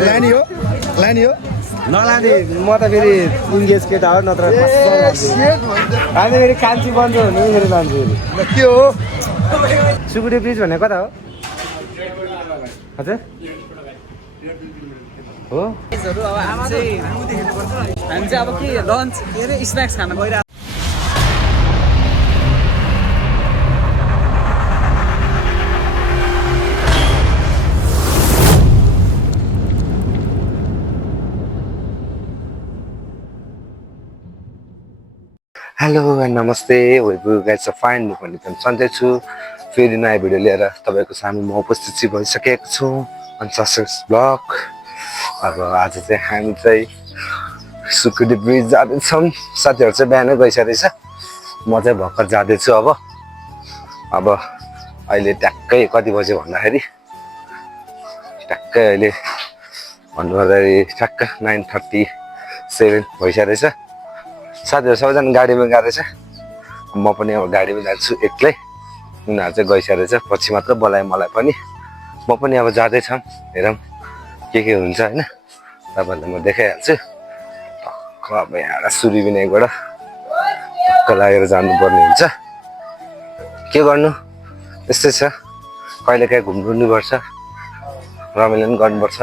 लानी हो नलाने म त फेरि इङ्गेज केटा हो नत्र अनि फेरि कान्छी बन्द हुनु फेरि लान्छु के हो सुकुटी ब्रिज भन्ने कता हो हजुर हो हामी चाहिँ अब के लन्च के अरे स्न्याक्स खान गइरहेको हेलो एन्ड नमस्ते वेबु गाइस अ फाइन म पनि सन्चै छु फेरि नयाँ भिडियो लिएर तपाईँको सामुमा उपस्थित चाहिँ भइसकेको छु अनसक्सेस ब्लग अब आज चाहिँ हामी चाहिँ सुकुटी ब्रिज जाँदैछौँ साथीहरू चाहिँ बिहानै गइसकेछ म चाहिँ भर्खर जाँदैछु अब अहिले ट्याक्कै कति बज्यो भन्दाखेरि ट्याक्कै अहिले भन्नुपर्दाखेरि ठ्याक्क 9:37 भइसकेछ साथीहरू सबैजना गाडीमा गएको छ म पनि अब गाडीमा जान्छु एक्लै उनीहरू चाहिँ गइसकेछ पछि मात्र बोलाएँ मलाई पनि म पनि अब जाँदैछौँ हेरौँ के हुन्छ होइन तपाईँहरूलाई म देखाइहाल्छु टक्क अब यहाँ सुरुविनायकबाट टक्क लागेर जानुपर्ने हुन्छ के गर्नु यस्तै छ कहिलेकाहीँ घुम्नु नि पर्छ रमाइलो पनि गर्नुपर्छ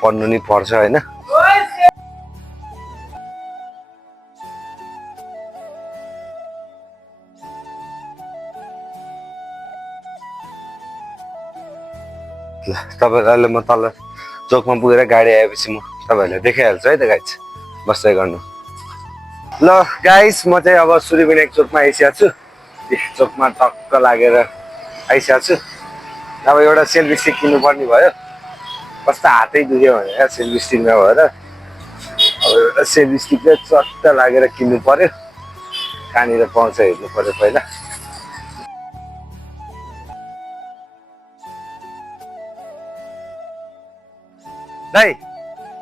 पढ्नु नि पर्छ होइन ल तपाईँहरूलाई म तल चोकमा पुगेर गाडी आएपछि म तपाईँहरूलाई देखाइहाल्छु है त गाइस बस्दै गर्नु ल गाइस म चाहिँ अब सुरुविनायक चोकमा आइसकेको छु चोकमा टक्क लागेर आइसकेको छु अब एउटा सेल्फी स्टिक किन्नु पर्ने भयो कस्तो हातै दुख्यो भनेर सेल्फी स्टिक नभएर अब एउटा सेल्फी स्टिक चाहिँ चट्ट लागेर किन्नु पर्यो कहाँनिर पाउँछ हेर्नु पर्यो पहिला दाइ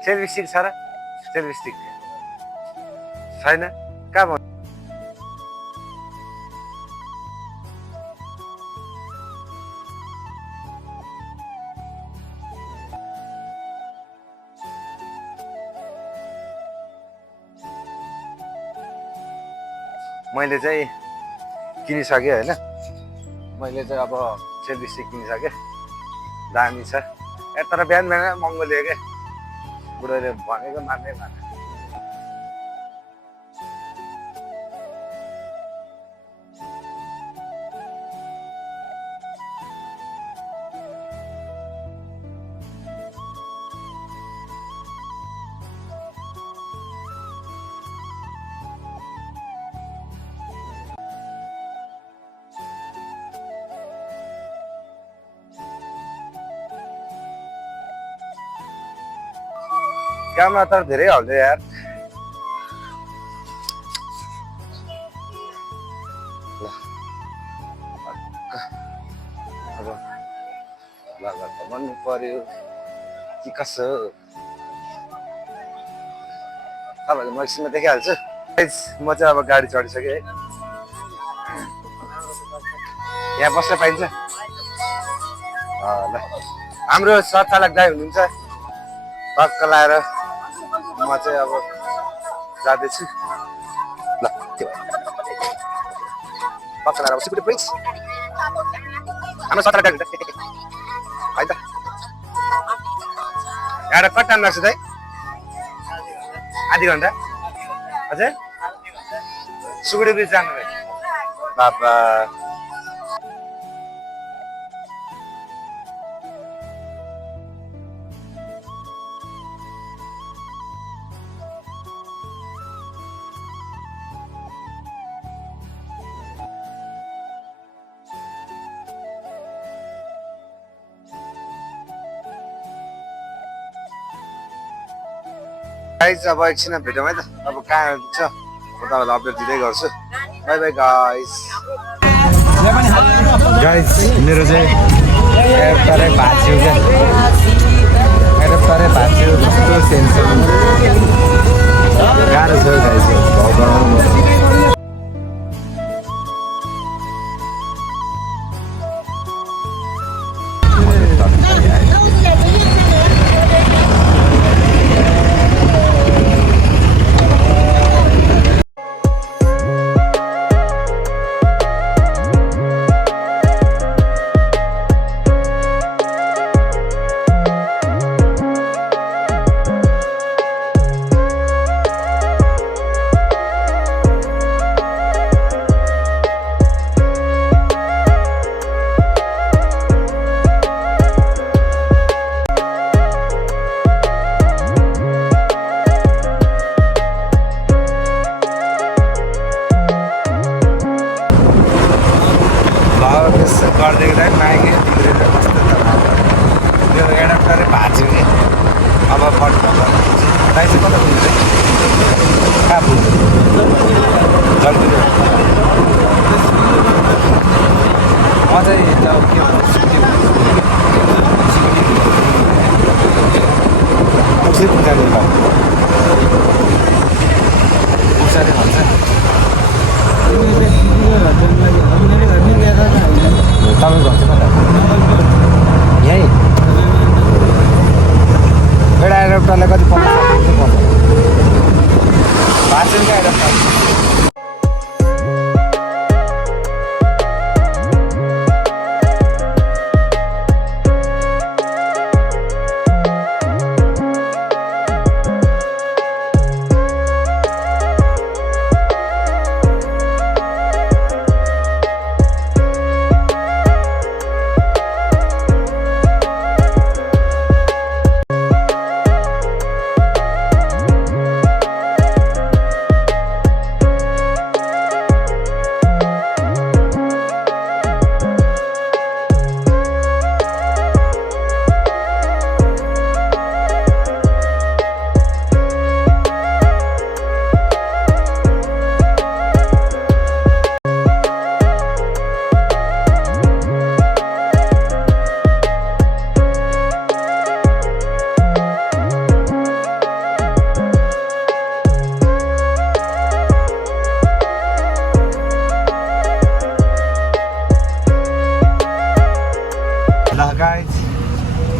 सेल्फी स्टिक छ र सेल्फी स्टिक छैन कहाँ भन्नु मैले चाहिँ किनिसकेँ होइन मैले चाहिँ अब सेल्फी स्टिक किनिसकेँ दामी छ तर बिहान बिहान महँगो लियो क्या बुढोले भनेको मान्नै माने क्यामेरा त धेरै हाल्दै यार अब ल त भन्नु पर्यो कि कसो तपाईँहरूले म एकछिनमा देखिहाल्छु म चाहिँ अब गाडी चढिसकेँ है यहाँ बस्न पाइन्छ ल हाम्रो सञ्चालक दाइ हुनुहुन्छ टक्क लाएर म चाहिँ अब जाँदैछु ल त्यो टक्क लाएर सुकुटी ब्रिज हाम्रो सञ्चालक दाइ हुन्छ है त यहाँबाट कति टाइम लाग्छ दाइ आधी घन्टा हजुर सुकुटी ब्रिज जानु बाबा गाइस अब एकछिन भेटौँ है त अब कहाँ छ म तपाईँलाई अपडेट दिँदै गर्छु बाई बाई गाइस मेरो चाहिँ एरोप्टारै भाँच्यो क्या एरोप्टारै भाँच्यो कस्तो टेन्सन गाह्रो छ गाइस फर्स्ट दाइ चाहिँ कता पुग्छ कहाँ पुग्छ जल्दी म चाहिँ के पुग्छ जाने भन्छ तपाईँको घर चाहिँ कता यहीँ एउटा एडप्टरलाई कति पाउँछ भाषणको एडप्टर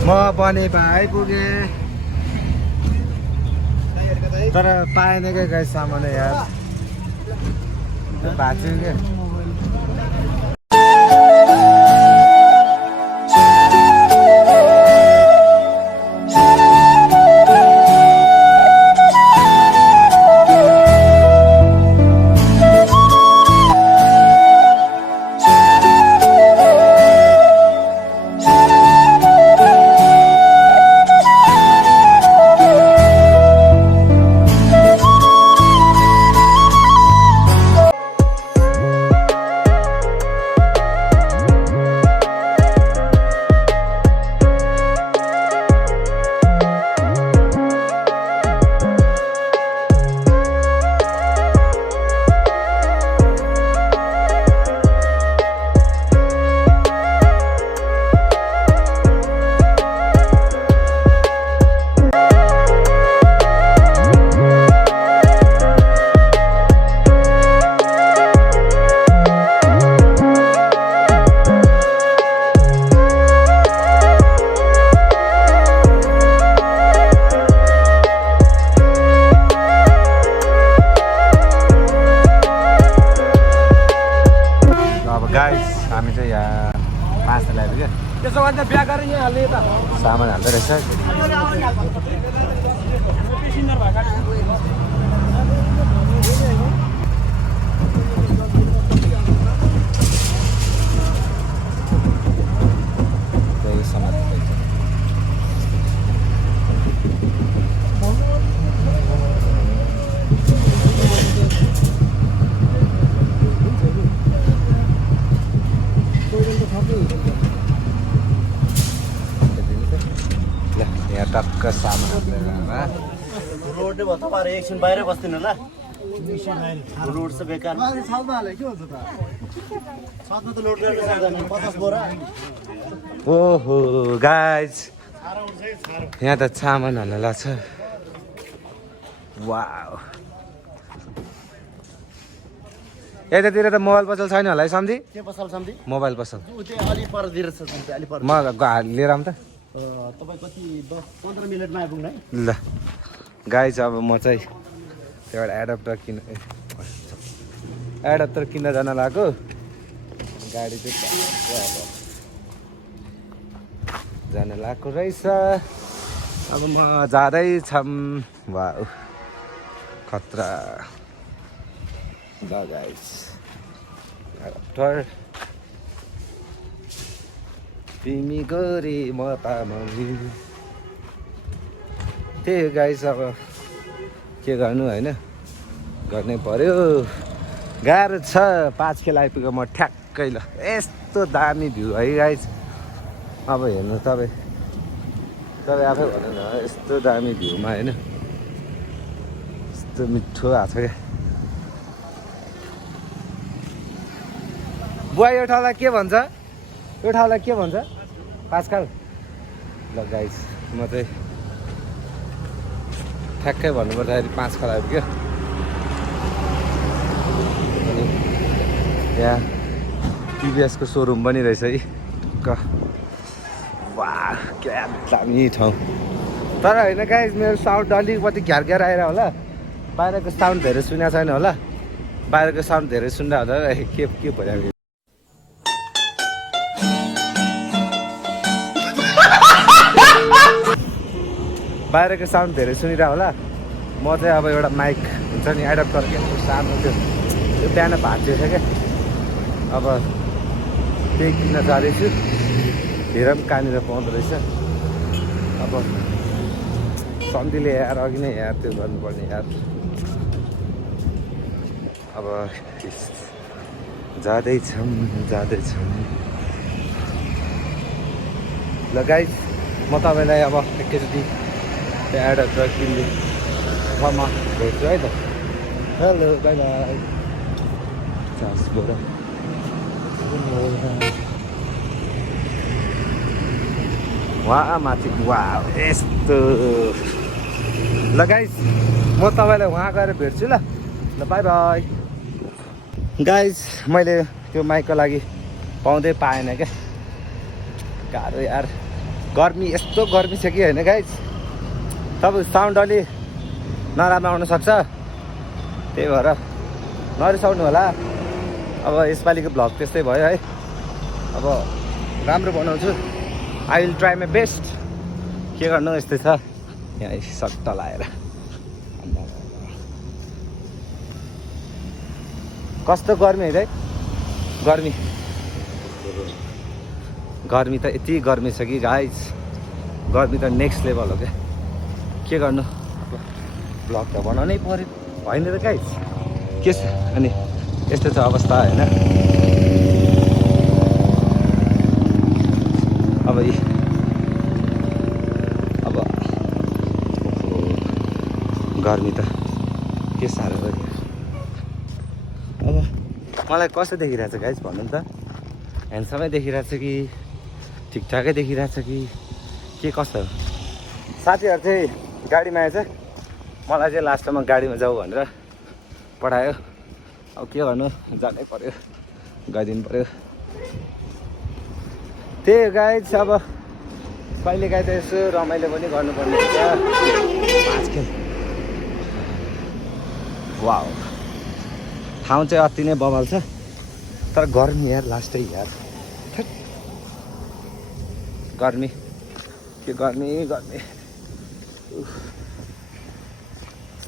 म बनेपा आइपुगेँ तर पाएन क्या गाई सामान यार भाँच्यो क्या हामी चाहिँ यहाँ 5 ल्याएको क्या त्यसो भने त बिहा गरेर यहाँ हाल्ने त सामान हाल्दो रहेछ यहाँ टक्क सामान रोड भयो तपाईहरु एकछिन बाहिर बस्दिनु ल रोड चाहिँ बेकार छालमा हाले के हुन्छ त साथमा त लोड गर्न सक्दैन 50 बोरा ओहो गाइज यहाँ त सामान हाल्न लाग्छ वाउ यतातिर त मोबाइल पसल छैन होला है सम्झी के पसल सम्झी मोबाइल पसल त्यो अलि पर दिएर छ सम्झी अलि पर म लिएर आऊँ त तपाई कति 10-15 मिनेटमा आइपुग्नु है ल गाइज अब म चाहिँ त्यो एउटा एडाप्टर किन्न जान लाग्यो गाडी चाहिँ जान लाग्यो रहेछ अब म जाँदैछौँ वाउ खतरा गाइज एडाप्टर तिमी गरी म तामाङी त्यही गाइस अब के गर्नु होइन गर्नै पर्यो गाह्रो छ 5 खेल आइपुग्यो म ठ्याक्कै ल यस्तो दामी भ्यू है गाइस अब हेर्नु तपाईँ तपाईँ आफै भन्नु न यस्तो दामी भ्यूमा होइन यस्तो मिठो आएको छ क्या बुवा यो ठाउँलाई के भन्छ यो ठाउँलाई के भन्छ पाँचखाल ल गाइस म चाहिँ ठ्याक्कै भन्नुपर्दाखेरि 5 खाल आयो क्या अनि यहाँ टिभीएसको सोरुम पनि रहेछ है वाह क्या दामी ठाउँ तर होइन गाइस मेरो साउन्ड अलिकति घ्यार आएर होला बाहिरको साउन्ड धेरै सुनेको छैन होला बाहिरको साउन्ड धेरै सुन्दा होला के भइरहेको बाहिरको साउन्ड धेरै सुनिरहेको होला म चाहिँ अब एउटा माइक हुन्छ नि एडप्टर के सानो त्यो बिहान भाँचिएछ क्या अब त्यही किन्न जाँदैछु हेर पनि कहाँनिर पाउँदो रहेछ अब सन्धिले यार अघि नै यार त्यो गर्नुपर्ने यार अब जाँदैछौँ ल गाइस म तपाईँलाई अब एकैचोटि त्यो एडप्टर किन्ने ठाउँमा भेट्छु है त हेलो बाई बाई वहाँ माथि वा यस्तो ल गाइस म तपाईँलाई वहाँ गएर भेट्छु ल बाई बाई गाइस मैले त्यो माइकको लागि पाउँदै पाएन क्या गाह्रो यार गर्मी यस्तो गर्मी छ कि होइन गाइस तपाईँ साउन्ड अलि नराम्रो आउनसक्छ त्यही भएर नरिसाउनु होला अब यसपालिको भ्लग त्यस्तै भयो है अब राम्रो बनाउँछु I will try my best के गर्नु यस्तै छ यहाँ सट्ट लाएर कस्तो गर्मी है गर्मी त यति गर्मी छ कि गाइस गर्मी त नेक्स्ट लेभल हो क्या के गर्नु अब भ्लग त बनाउनै पऱ्यो होइन त गाइस के छ अनि यस्तो छ अवस्था होइन अब गर्मी त के साह्रो हो अब मलाई कस्तो देखिरहेछ गाइस भन्नु नि त ह्यान्डसमै देखिरहेछ कि ठिकठाकै देखिरहेछ कि के कस्तो हो साथीहरू चाहिँ गाडीमा आएछ मलाई चाहिँ लास्टमा गाडीमा जाऊ भनेर पठायो अब के गर्नु जानै पर्यो गइदिनु पर्यो त्यही हो गाइस अब कहिलेकाहीँ त यसो रमाइलो पनि गर्नुपर्ने हुन्छ आजकल वाउ ठाउँ चाहिँ अति नै बवाल छ तर गर्मी यार लास्टै यार गर्मी के गर्मी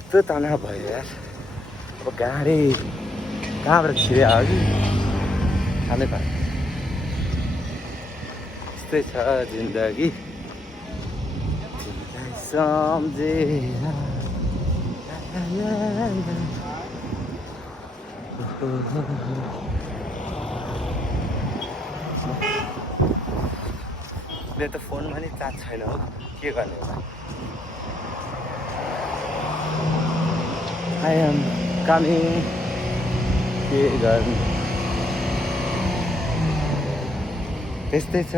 यस्तो तनाव भयो यार अब गाडी कहाँबाट छिर्या हो कि थाहा पाएँ यस्तै छ जिन्दगी सम्झेर मेरो त फोनमा नि चार्ज छैन हो के गर्ने होला आई एम कमिङ के गर्ने त्यस्तै छ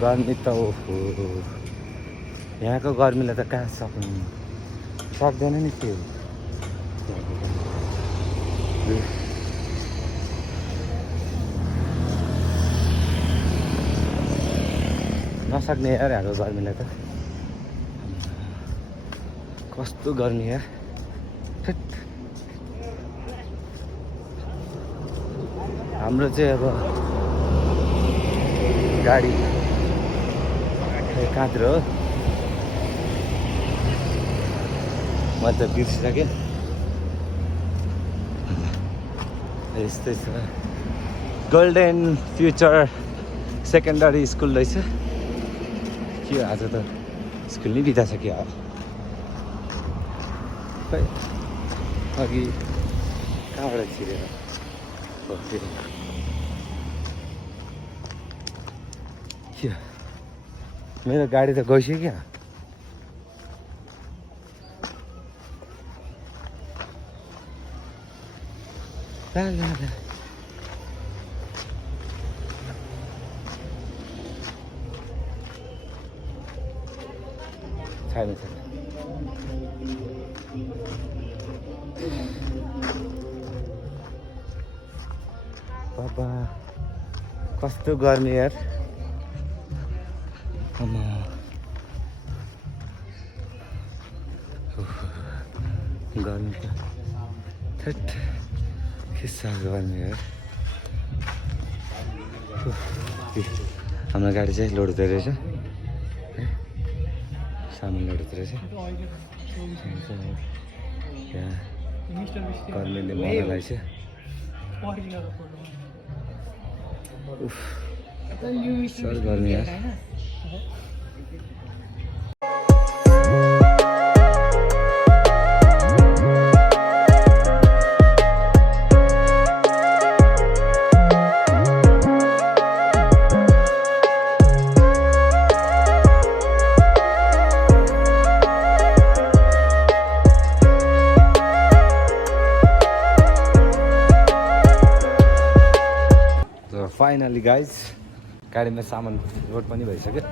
गर्मी त ओहो यहाँको गर्मीलाई त कहाँ सक्दैन नि के हो नसक्ने यार यहाँको गर्मीलाई त कस्तो गर्मी यार हाम्रो चाहिँ अब गाडी कहाँतिर हो म त बिर्सिसकेँ यस्तै छ गोल्डन फ्युचर सेकेन्डरी स्कुल रहेछ के आज त स्कुल नै बिताइसक्यो अब खै अघि कहाँबाट छिरेर के मेरो गाडी त गइसक्यो क्या ला छैन बाबा कस्तो गर्मी यार गर्मी त थेट के साह्रो गर्मी यार हाम्रो गाडी चाहिँ लोड हुँदो रहेछ सामान लोड हुँदो रहेछ त्यहाँ गर्मीले मनालाई चाहिँ सर गर्मी यार फाइनली गाइज गाडीमा सामान लोड पनि भइसक्यो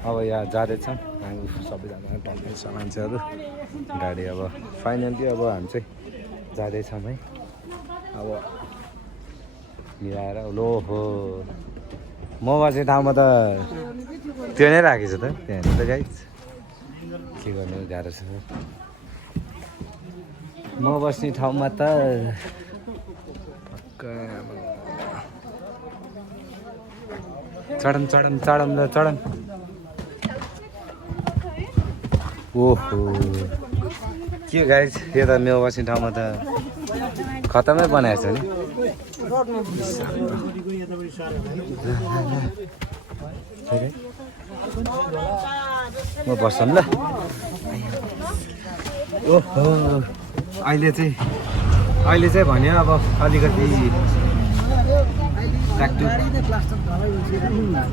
अब यहाँ जाँदैछौँ हामी सबैजना टन्नै सामानहरू गाडी अब फाइनली अब हामी चाहिँ जाँदैछौँ है अब मिलाएर लो हो म बस्ने ठाउँमा त त्यो नै राखेको छ त त्यहाँ त गाइज के गर्नु गाह्रो छ म बस्ने ठाउँमा त चढम ओहो के गाइज यो त मेरो बस्ने ठाउँमा त खतमै बनाएको छ नि म बस्छौँ ल ओहो अहिले चाहिँ भन्यो अब अलिकति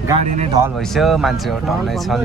गाडी नै ढल भइसक्यो मान्छेहरू ढल्नै छन्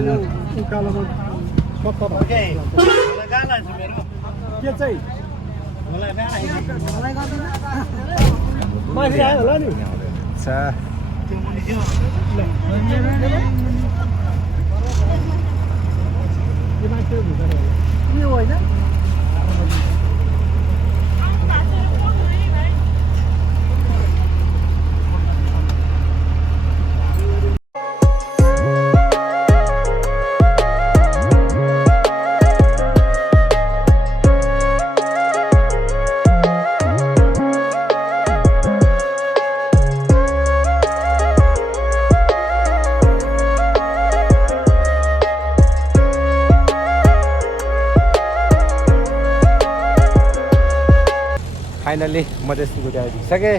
फाइनल्ली म चाहिँ सिलगढी आइपुगिसकेँ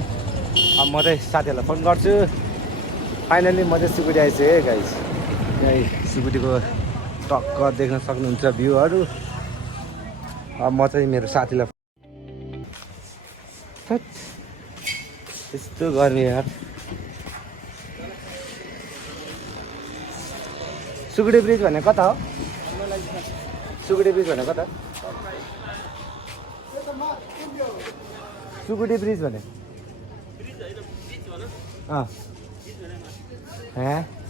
अब म चाहिँ साथीहरूलाई फोन गर्छु फाइनल्ली म चाहिँ सिलगढी आइसकेँ है गाइस यहीँ सिलगढीको टक्क देख्न सक्नुहुन्छ भ्यूहरू अब म चाहिँ मेरो साथीलाई यस्तो गर्मी यार सिलगढी ब्रिज भनेको कता हो सिलगढी ब्रिज भनेको कता सिलगढी ब्रिज भने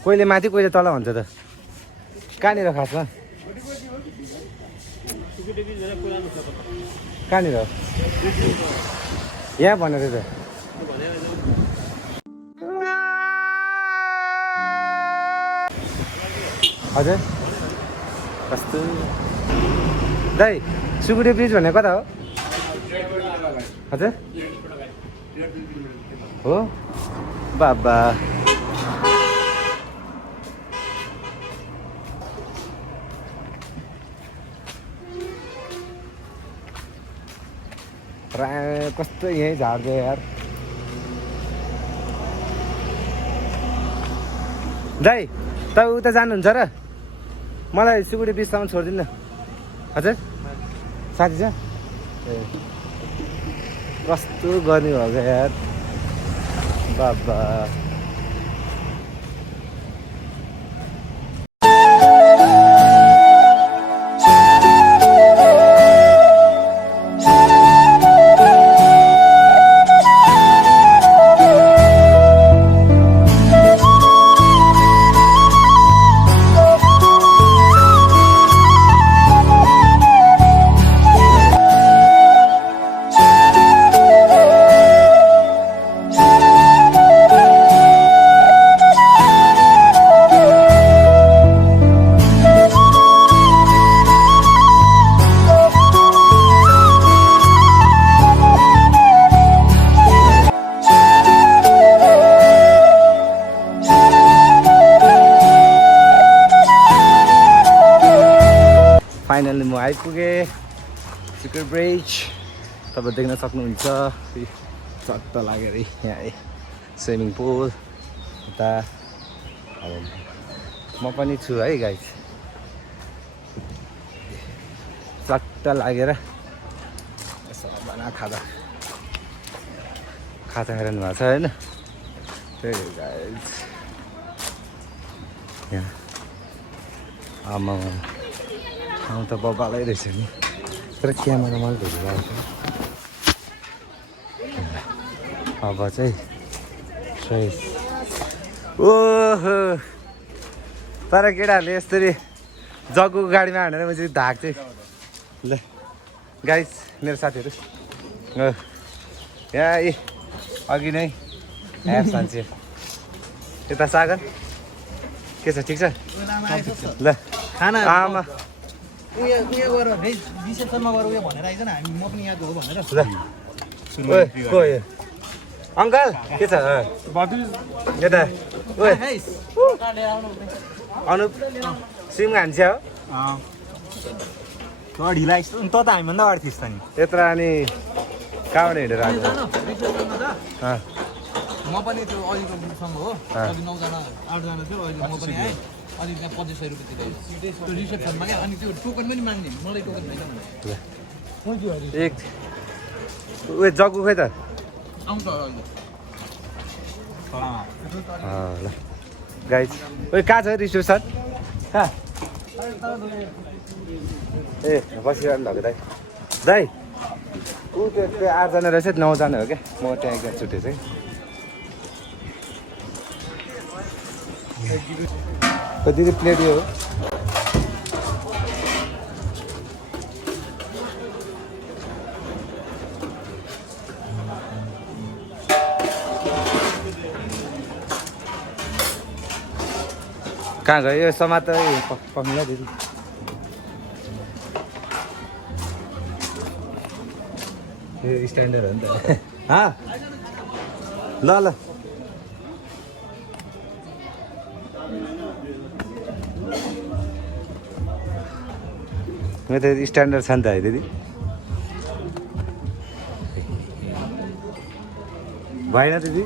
कहिले माथि कहिले तल भन्छ त कहाँनिर खासमा कहाँनिर यहाँ भनेको त हजुर कस्तो दाइ सिलगढी ब्रिज भनेको कता हो हजुर हो बाबा कस्तो यहीँ झार्दै यार दाइ तपाईँ उता जानुहुन्छ र मलाई सिलगढी ब्रिजसम्म छोडिदिनु न हजुर साथी छ ए कस्तो गर्ने भएको यार बाबा फाइनली म आइपुगेँ सिक्रेट ब्रिज तपाईँ देख्न सक्नुहुन्छ चट्ट लागेर यहाँ स्विमिङ पुल यता अब म पनि छु है गाइस चट्ट लागेर यसो बना खाजा खाइरहनु भएको छ होइन त्यही गाइस यहाँ आमा ठाउँ त बबालै रहेछ नि तर क्यामेरा मैले धुलिरहेको छ अब चाहिँ फ्रेस ओहो तर केटाहरूले यसरी जग्गुको गाडीमा हानेर मैले चाहिँ धाक चाहिँ ल गाइस मेरो साथीहरू यहाँ अघि नै एप सान्छे यता सागर के छ ठिक छ ल खाना आमा उयो गएर रिसेप्सनमा गएर उयो भनेर आइज न हामी म पनि यहाँको हो भनेर ल को यो अङ्कल के छ यता ओए अनुप सिम खान्छ हो ढिला त त हामीभन्दा अगाडि थिइस् त नि यत्र अनि कहाँबाट हिँडेर आएको म पनि त्यो अहिलेको ग्रुपसँग हो अघि 9 जना 8 जना थियो अहिले म पनि आएँ अनि त्यहाँ 2500 रुपियाँ तिरेँ त्यो रिसेप्सनमा क्या अनि त्यो टोकन पनि माग्ने मलाई टोकन छैन एक उयो जग्गु खोइ त आउँछ अहिले ल गाइस ओइ कहाँ छ रिसेप्सन कहाँ ए बसिरहनु भएको दाइ दाइ ऊ त्यो 8 जना रहेछ 9 जना हो क्या म त्यहाँ एकजना छुट्टेँ चाहिँ दिदी प्लेट यो हो कहाँ गयो यो समात पक्मिला दिदी यो स्ट्यान्डर्ड हो नि त ल ल मेरो त स्ट्यान्डर्ड छ नि त है दिदी भएन दिदी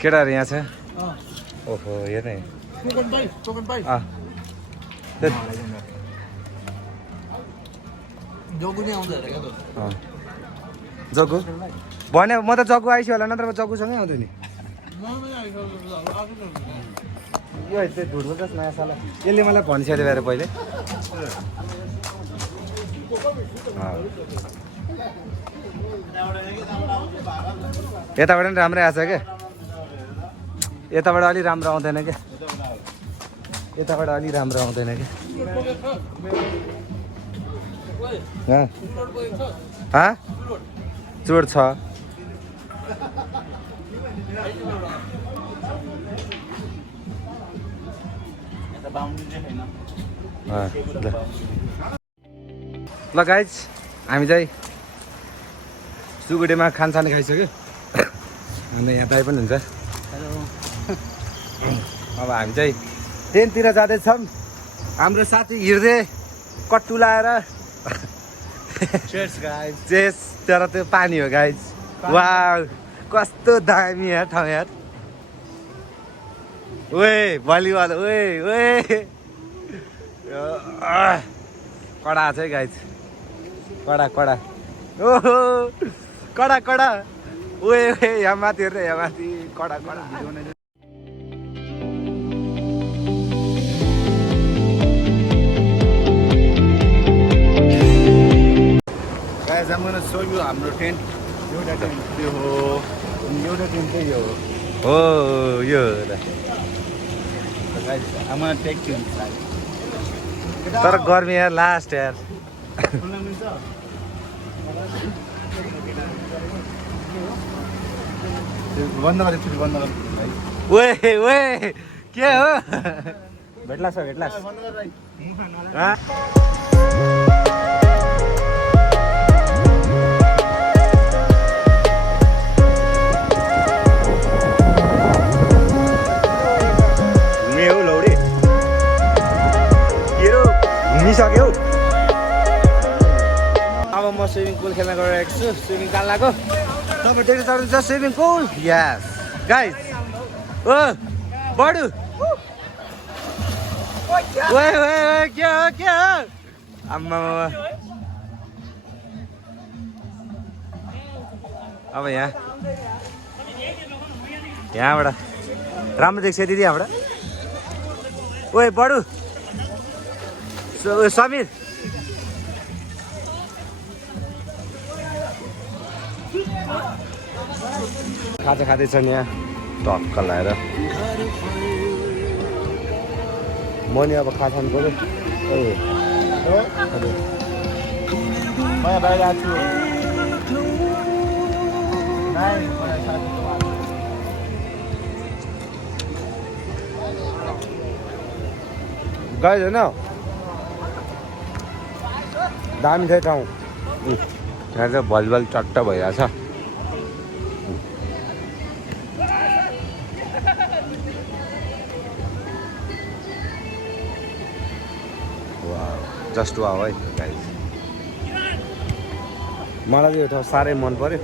केटाहरू यहाँ छ ओहो हेर्ने टोकन पाइ जग्गु नै आउँछ अरे क्या त जग्गु भने म त जग्गु आइसक्यो होला नत्र म जग्गुसँगै आउँछु नि यो चाहिँ ढुड्को जस नयाँ साला यसले मलाई भनिसक्यो भएर पहिले यताबाट पनि राम्रै आएको छ क्या यताबाट अलि राम्रो आउँदैन क्या यताबाट अलि राम्रो आउँदैन क्या चोट छ ल गाइज हामी चाहिँ सुगुडेमा खानसान खाइसक्यो अन्त यहाँ दाइ पनि हुन्छ अब हामी चाहिँ टेन्टतिर जाँदैछौँ हाम्रो साथी हिँड्दै कट्टु लाएर चेस तर त्यो पानी हो गाइज वाह कस्तो दामी यार ठाउँ यार ओए भलिबल ओए ओए कडा छ है गाइज कडा कडा ओहो कडा कडा ओए ओए यहाँ माथि हेर्दै यहाँ माथि कडा कडा Guys, I'm gonna show you हाम्रो टेन्ट एउटा टेन्ट त्यो हो एउटा टेन्ट चाहिँ यो हो हो यो guys I'm gonna take you inside तर गर्मी यार लास्ट यार खुल्न मिल्छ बन्द गरे फेरि बन्द गरे ओए ओए के हो भेट्ला छ भेट्ला बन्द गर भाइ हाँ? घुमेऊ लौडी केरो घुमिसक्यौ अब म स्विमिङ पुल खेल्न गइरहेको छु स्विमिङ तान्लाको तपाईँ देख्न सक्नुहुन्छ स्विमिङ पुल यस गाइस ओ बडु ओए ओए ओए के हो आम्मा अब यहाँबाट राम्रो देख्छ दिदी यहाँबाट ओए बडु समीर खाजा खाँदैछन् यहाँ टक्क लाएर म नि अब खा खानु पऱ्यो म बाहिर आएको छु नाइ मलाई साथी गयो होइन दामी थियो ठाउँ यहाँ चाहिँ भलिबल चट्ट भइरहेछ जस्ट वाउ है गाइस मलाई चाहिँ यो ठाउँ साह्रै मन पर्यो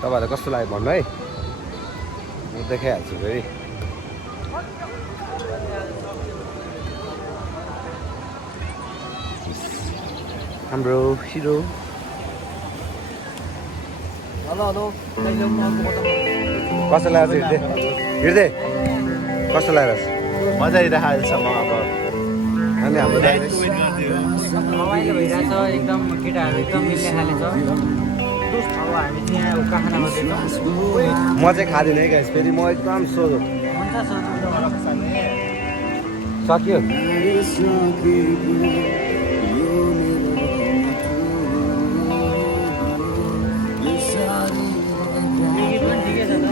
तपाईँहरूलाई कस्तो लाग्यो भन्नु है म देखाइहाल्छु फेरि हाम्रो हिरो कस्तो लागेको छ हिँड्दै कस्तो लागेको छ मजा आइरहेको छ म अब अनि हाम्रो रमाइलो भइरहेछ एकदम केटाहरू एकदम मिल्ने खाले छ अब हामी यहाँ उकाखाना गर्दैछौँ म चाहिँ खाँदिनँ है गाइस फेरि म एकदम सोधो हुन्छ सक्यो टिकट पनि ठिकै छ त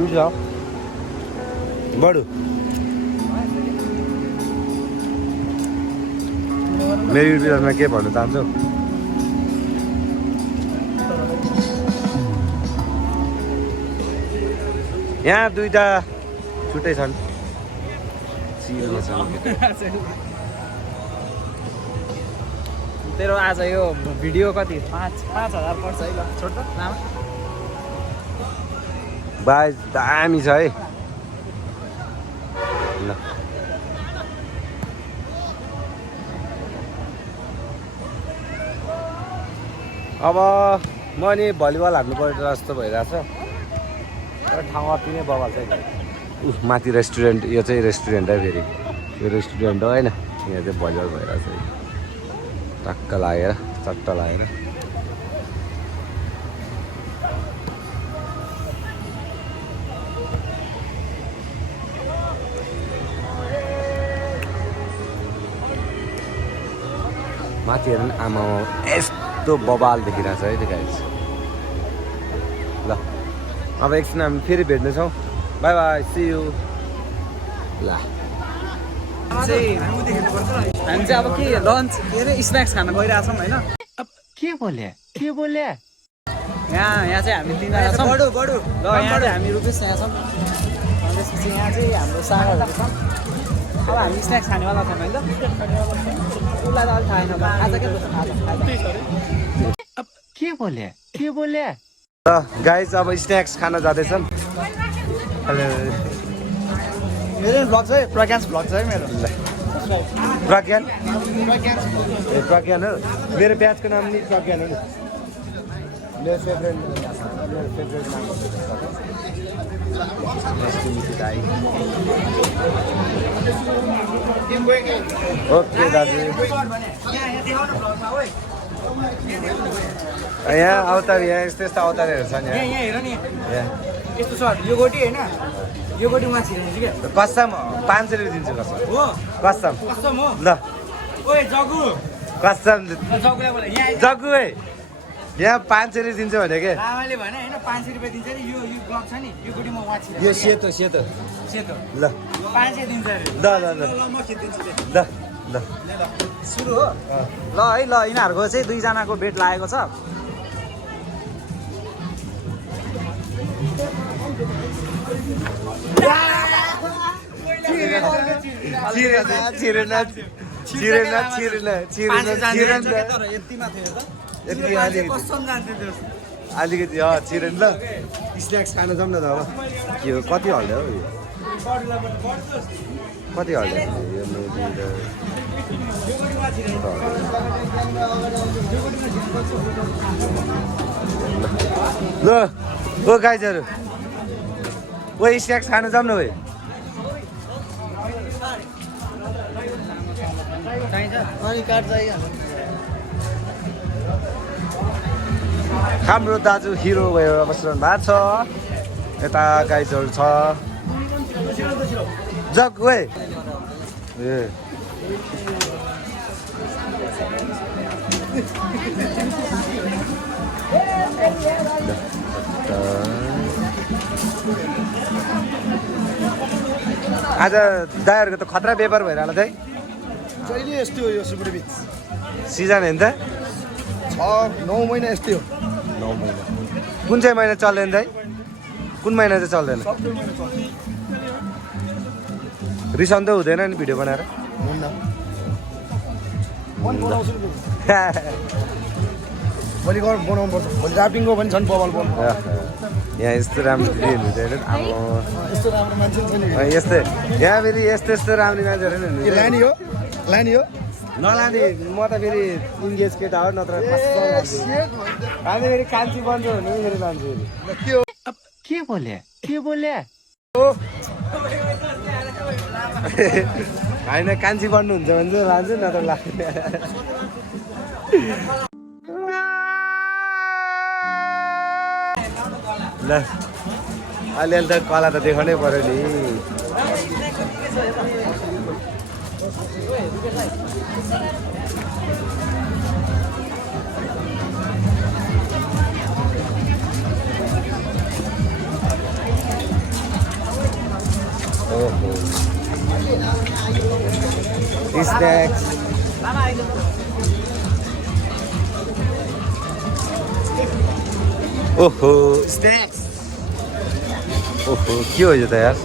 बुझ बडु मेरो विरोधमा के भन्न चाहन्छु यहाँ दुईटा छुट्टै छन् चिलमा छन् तेरो आज यो भिडियो कति 5,000 पर्छ है ल छोड त लामा बाइस दामी छ है ल अब म नि भलिबल हान्नु पर्यो जस्तो भइरहेछ तर ठाउँ अति नै बवाल छ माथि रेस्टुरेन्ट यो चाहिँ रेस्टुरेन्ट है फेरि यो रेस्टुरेन्ट हो होइन यहाँ चाहिँ भलिबल भइरहेछ टक्क लागेर चट्ट लागेर माथि हेर्नु नि आमा यस्तो बबाल देखिरहेछ है त्यो गाइस ल अब एकछिन हामी फेरि भेट्नेछौँ बाई बाई सी यू ल हामी चाहिँ अब के लन्च के अरे स्न्याक्स खान गइरहेछौँ होइन के बोले यहाँ चाहिँ हामी तिनजना छौँ ल यहाँ चाहिँ हामी रुपेश यहाँ छौँ अनि त्यसपछि यहाँ चाहिँ हाम्रो सागरहरू छन् अब हामी स्न्याक्स खानेवाला छौँ होइन उसलाई त अलिक थाहा छैन आज के के बोले ल गाइस अब स्न्याक्स खान जाँदैछन् हेलो मेरो ब्लग चाहिँ प्रज्ञान्स ब्लग चाहिँ मेरो प्रज्ञान ए प्रज्ञान हो मेरो प्याजको नाम नि प्रज्ञान हो नि मेरो फेभरेट नाम हो ओके दाजु यहाँ अवतार यहाँ यस्तो यस्तो अवतारहरू छन् यहाँ हेर नि यहाँ यस्तो छ यो गोटी होइन यो गोटी उहाँ छिरेको क्या कसम 500 रुपियाँ दिन्छु कसम हो कसम कस्तो हो ल ओए जगु कसम जगुलाई बोला यहाँ जग्गु है यहाँ 500 रुपियाँ दिन्छ भने के लामाले भने होइन 500 रुपियाँ दिन्छ नि यो ब्लग छ नि यो गोटी म उहाँ छिरेको यो सेतो सेतो सेतो ल 500 दिन्छ अरे ल ल ल म खिचिदिन्छु ल ल सुरु हो ल है ल यिनीहरूको चाहिँ दुईजनाको बेट लागेको छ अलिकति छिरेन ल स्न्याक्स खान जाउँ न त अब के हो कति हल्यो हौ यो कति हल्यो ल ओ गाइजहरू ओ स्न्याक्स खान जाउँ न भाइ हाम्रो दाजु हिरो भएर बसिरहनु भएको छ यता गाइजहरू छ जग ओए ए आज दाइहरूको त खतरा व्यापार भएर होला चाहिँ जहिले यस्तै हो यो सुकुटी बिच सिजन हेर्दा 6-9 महिना यस्तै हो 9 महिना कुन चाहिँ महिना चल्दैन दाइ कुन महिना चाहिँ चल्दैन रिसाउँदै हुँदैन नि भिडियो बनाएर मन बनाउँछु भोलि बनाउनु पर्छ भोलि रापिङको पनि छन् बबल बल यहाँ यस्तो राम्रो भिडियो हुँदैन यस्तो राम्रो मान्छे छ नि यस्तै यहाँ फेरि यस्तो यस्तो राम्रो मान्छेहरू नि के लाने हो नलाने म त फेरि इङ्गेज केटा हो नत्र हामी फेरि कान्छी बन्छ भने फेरि लान्छु के बोले होइन कान्छी बन्नुहुन्छ भने चाहिँ लान्छु नत्र लाग्दैन ल अलिअलि त कला त देखाउनै पर्यो नि ओहो स्न्याक्स ओहो स्न्याक्स ओहो के हो यो त यार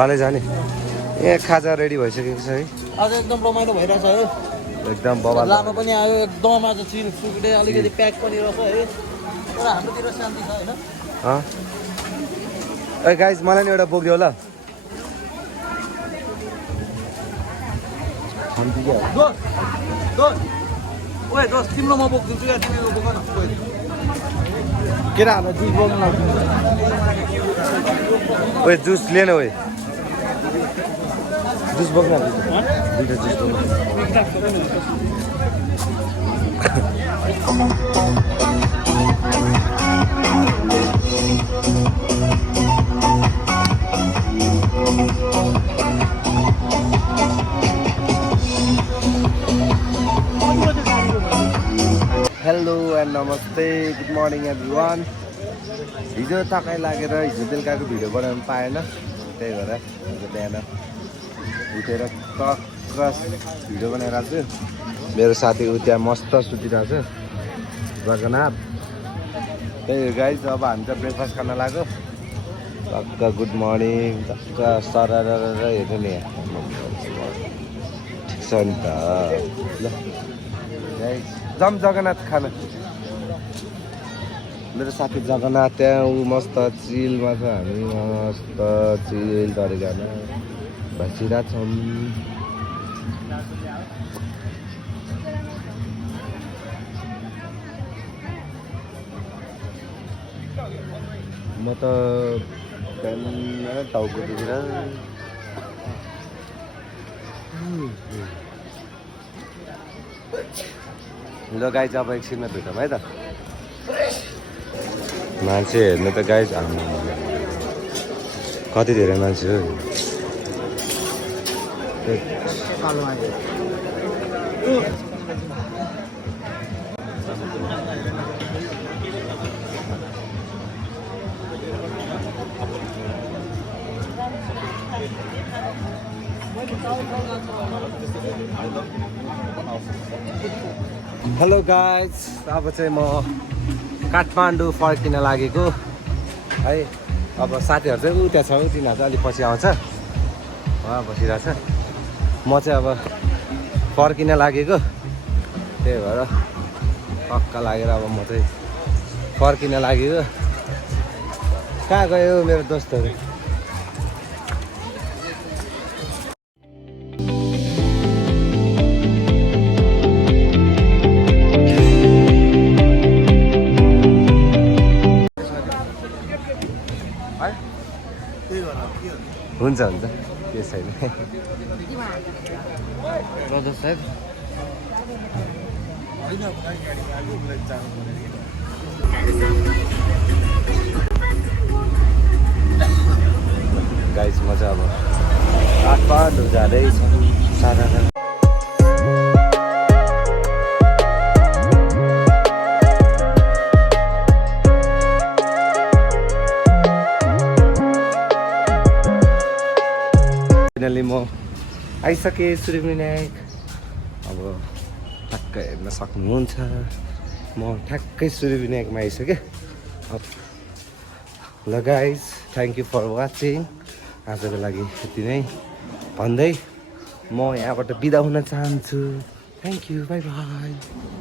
तलै जाने ए खाजा रेडी भइसकेको छ है आज एकदम रमाइलो भइरहेछ है एकदम बवाल लामा पनि आयो एकदम आज चिल सुकुटे अलिकति प्याक पनि रहेछ है तर हाम्रोतिर शान्ति छ होइन ए गाइस मलाई नि एउटा बोक्यो ल ओए दोस्त तिम्रो म बोकिदिन्छु या तिमी बोक न केटाहरूलाई जुस बोल्नु लाग्छ ओए जुस लिएन ओए जुस बोक्न दुईटा जुस बोक्न हेलो एन्ड नमस्ते गुड मर्निङ एभ्रिवान हिजो थकाइ लागेर हिजो बेलुकाको भिडियो बनाउनु पाएन त्यही भएर हिजो बिहान उठेर टक्क भिडियो बनाइरहेको छु मेरो साथी ऊ त्यहाँ मस्त सुतिरहेको छ जगन्नाथ त्यही हो गाइज अब हामी त ब्रेकफास्ट खान लाग्यो टक्क गुड मर्निङ टक्क सरर हेर्नु नि ठिक छ नि त ल गाइज जाम जगन्नाथ खाना मेरो साथी जगन्नाथ त्यहाँ ऊ मस्त चिलमा छ हामी मस्त चिल तरिकामा बसिरहेछौँ म त टाउकोतिर ल गाइज अब एकछिनमा भेटौँ है त मान्छे हेर्नु त गाइज हाम्रो कति धेरै मान्छे हो हेलो गाइज अब चाहिँ म काठमाडौँ फर्किन लागेको है अब साथीहरू चाहिँ उता छ तिनीहरू चाहिँ अलिक पछि आउँछ उहाँ बसिरहेछ म चाहिँ अब फर्किन लागेको त्यही भएर पक्का लागेर अब म चाहिँ फर्किन लागेको कहाँ गयो मेरो दोस्तहरू हुन्छ हुन्छ के छैन गाइस म चाहिँ अब काठमाडौँ जाँदैछु सारा फाइनली म आइसकेँ सूर्यविनायक अब ठ्याक्कै हेर्न सक्नुहुन्छ म ठ्याक्कै सूर्यविनायकमा आइसकेँ ल guys thank you for watching आजको लागि यति नै भन्दै म यहाँबाट बिदा हुन चाहन्छु थ्याङ्क यू बाई बाई